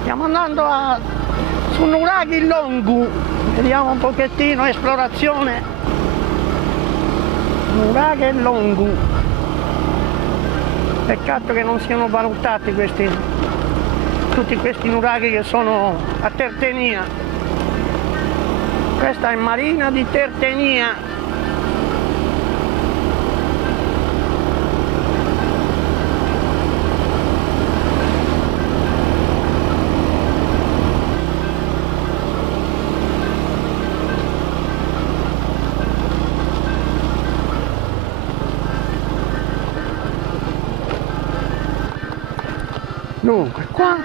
Stiamo andando su Nuraghi Longu, vediamo un pochettino esplorazione. Nuraghi Longu. Peccato che non siano valutati tutti questi nuraghi che sono a Tertenia. Questa è Marina di Tertenia. Dunque, qua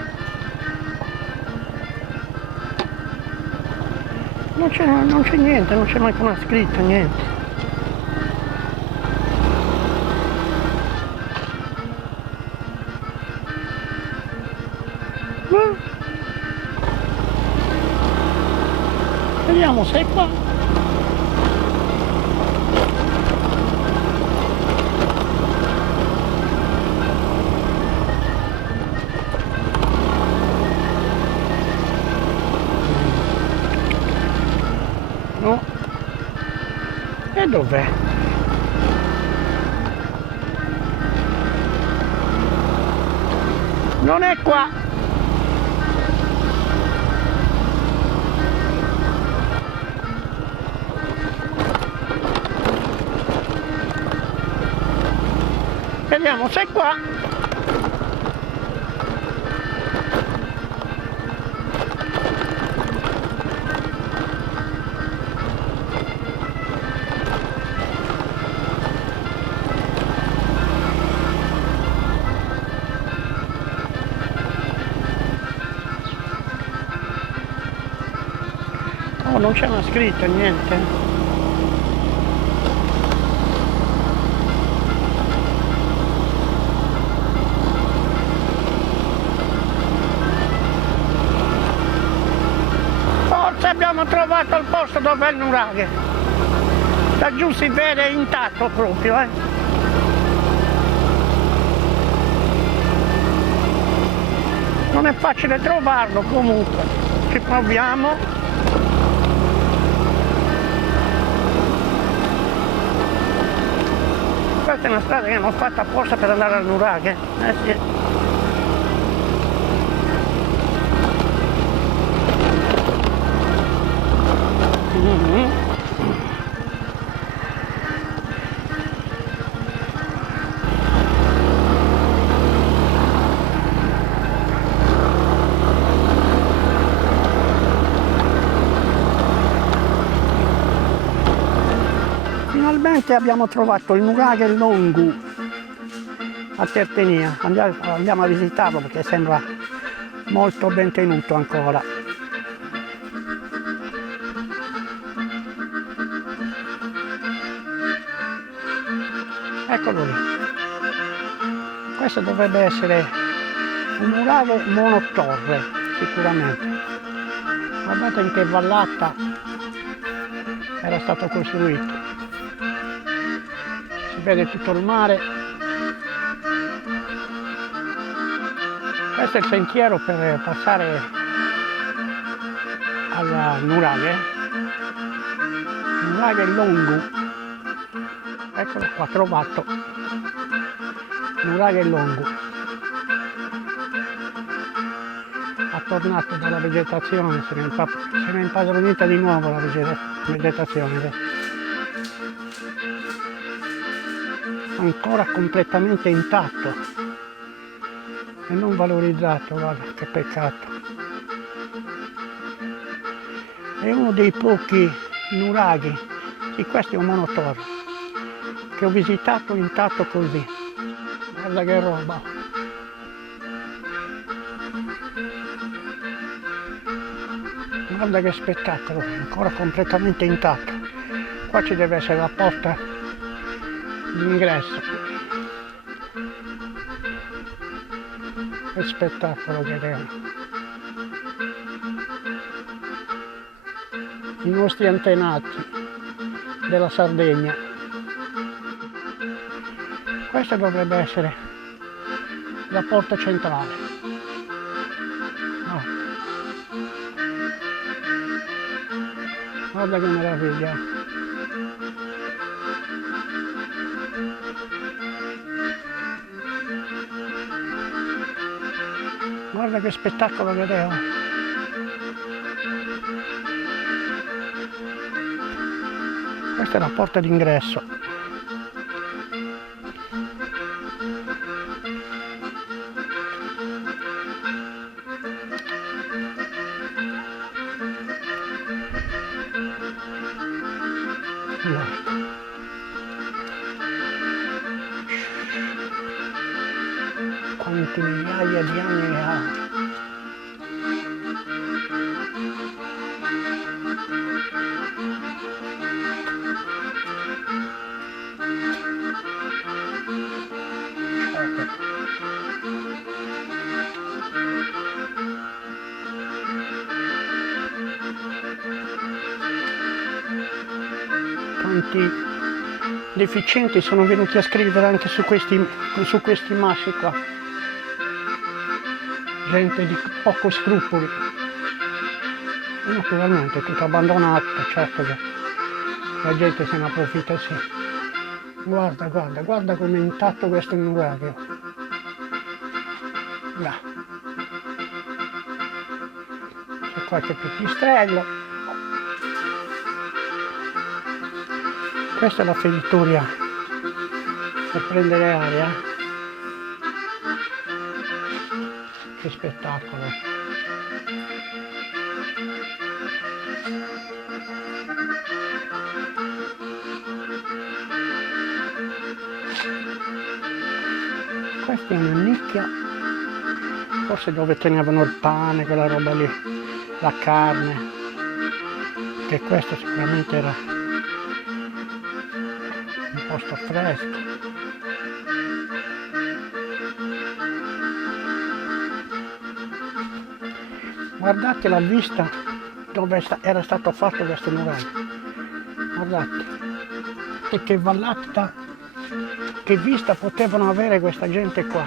non c'è niente, non c'è neanche una scritta, niente. Vediamo se è qua. No. E dov'è? Non è qua. Vediamo se è qua. Oh, non c'è una scritta, niente. Forse abbiamo trovato il posto dove è il nuraghe. Da giù si vede intatto proprio, Non è facile trovarlo comunque. Ci proviamo. Questa è una strada che hanno fatto apposta per andare al nuraghe. Sì. Finalmente abbiamo trovato il nuraghe Longu a Tertenia. Andiamo a visitarlo perché sembra molto ben tenuto ancora. Eccolo lì. Questo dovrebbe essere un nuraghe monotorre, sicuramente. Guardate in che vallata era stato costruito. Si vede tutto il mare. Questo è il sentiero per passare al nuraghe. Nuraghe Longu. Eccolo qua, trovato. Nuraghe Longu. Ha tornato dalla vegetazione, se ne è impadronita di nuovo la vegetazione. Ancora completamente intatto e non valorizzato, guarda che peccato. È uno dei pochi nuraghi, sì, questo è un monotorre, che ho visitato intatto così. Guarda che roba. Guarda che spettacolo, ancora completamente intatto. Qua ci deve essere la porta d'ingresso. Che spettacolo che è. I nostri antenati della Sardegna. Questa dovrebbe essere la porta centrale. No. Guarda che meraviglia. Guarda che spettacolo che è. Questa è la porta d'ingresso. Quanti migliaia di anni ha. Quanti deficienti sono venuti a scrivere anche su questi massi qua. Gente di poco scrupoli. E naturalmente tutto abbandonato, certo che la gente se ne approfitta, sì. Guarda come è intatto questo nuraghe. Là. C'è qualche pipistrello. Questa è la fenitoria per prendere aria. Che spettacolo. Questa è una nicchia, forse dove tenevano il pane, quella roba lì, la carne, che questo sicuramente era un posto fresco. Guardate la vista dove era stato fatto questo muraglio. Guardate. E che vallata, che vista potevano avere questa gente qua.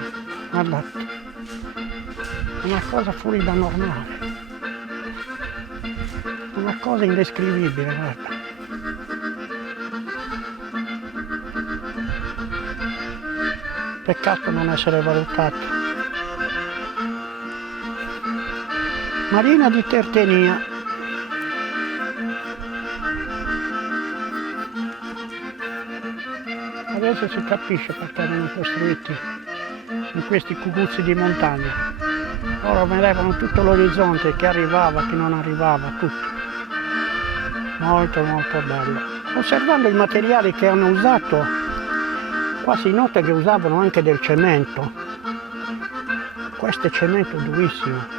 Guardate. Una cosa fuori da normale. Una cosa indescrivibile, guarda. Peccato non essere valutato. Marina di Tertenia. Adesso si capisce perché erano costruiti in questi cucuzzi di montagna. Ora vedevano tutto l'orizzonte, che arrivava, che non arrivava, tutto. Molto molto bello. Osservando i materiali che hanno usato, qua si nota che usavano anche del cemento. Questo è cemento durissimo.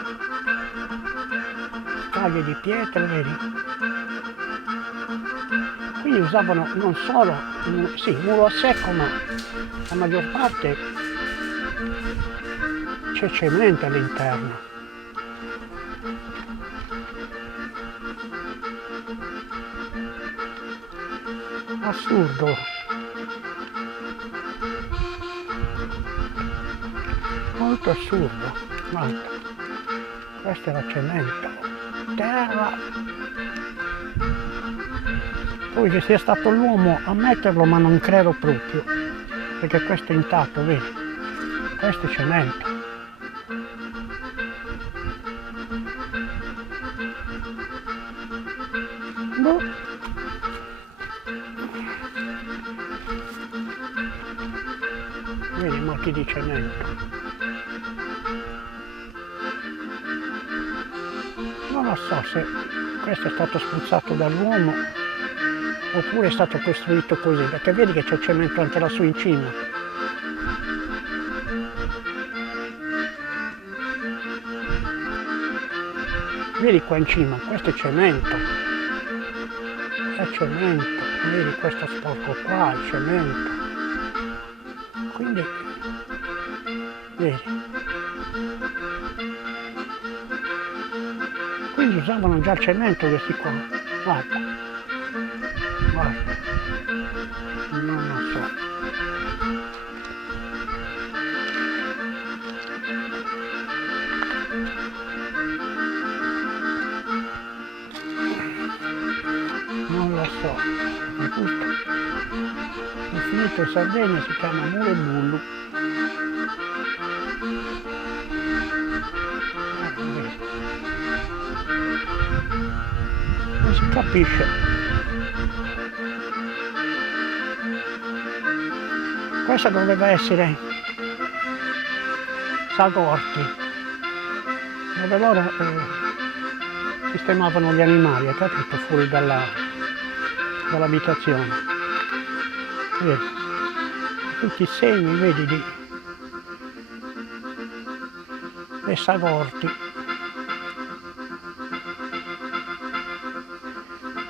Taglie di pietra, vedi? Quindi usavano non solo, sì, muro a secco, ma la maggior parte c'è cemento all'interno. Assurdo. Molto assurdo. Guarda. Questo era cemento. Terra. Poi che sia stato l'uomo a metterlo, ma non credo proprio, perché questo è intatto, vedi? Questo è cemento. Boh. Vedi, macchie di cemento. Non so se questo è stato spruzzato dall'uomo oppure è stato costruito così, perché vedi che c'è cemento anche lassù in cima. Vedi qua in cima, questo è cemento, vedi questo sporco qua, è cemento, quindi vedi. usavano già il cemento questi qua. Guarda, guarda, non lo so. Non lo so, è tutto. Ho finito in Sardegna, si chiama Muro e Bullu. Non si capisce. Questa doveva essere Sagorti, dove loro sistemavano gli animali, hai capito, fuori dall'abitazione. Vedi? Tutti i segni, vedi, dei Sagorti.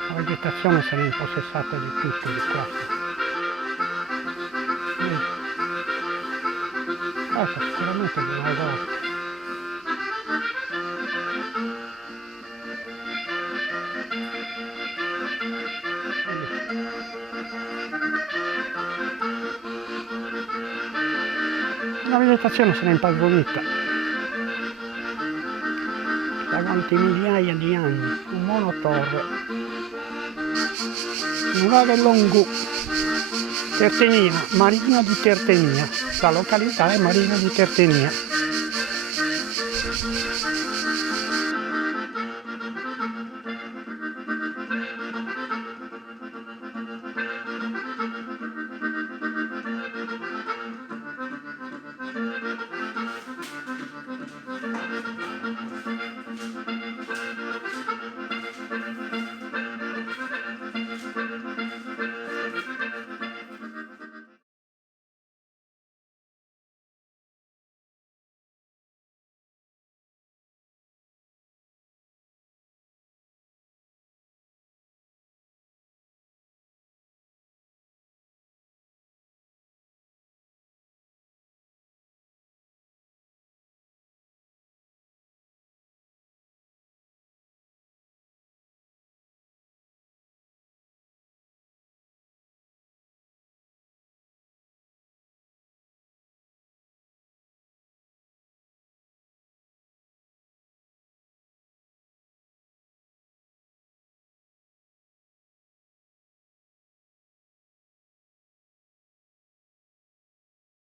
La vegetazione se ne è impossessata di tutto di qua. Questo sicuramente è di Sagorti. La vegetazione se n'è impadronita da quanti migliaia di anni. Un monotorre, Murave Longu, Tertenia, Marina di Tertenia. La località è Marina di Tertenia.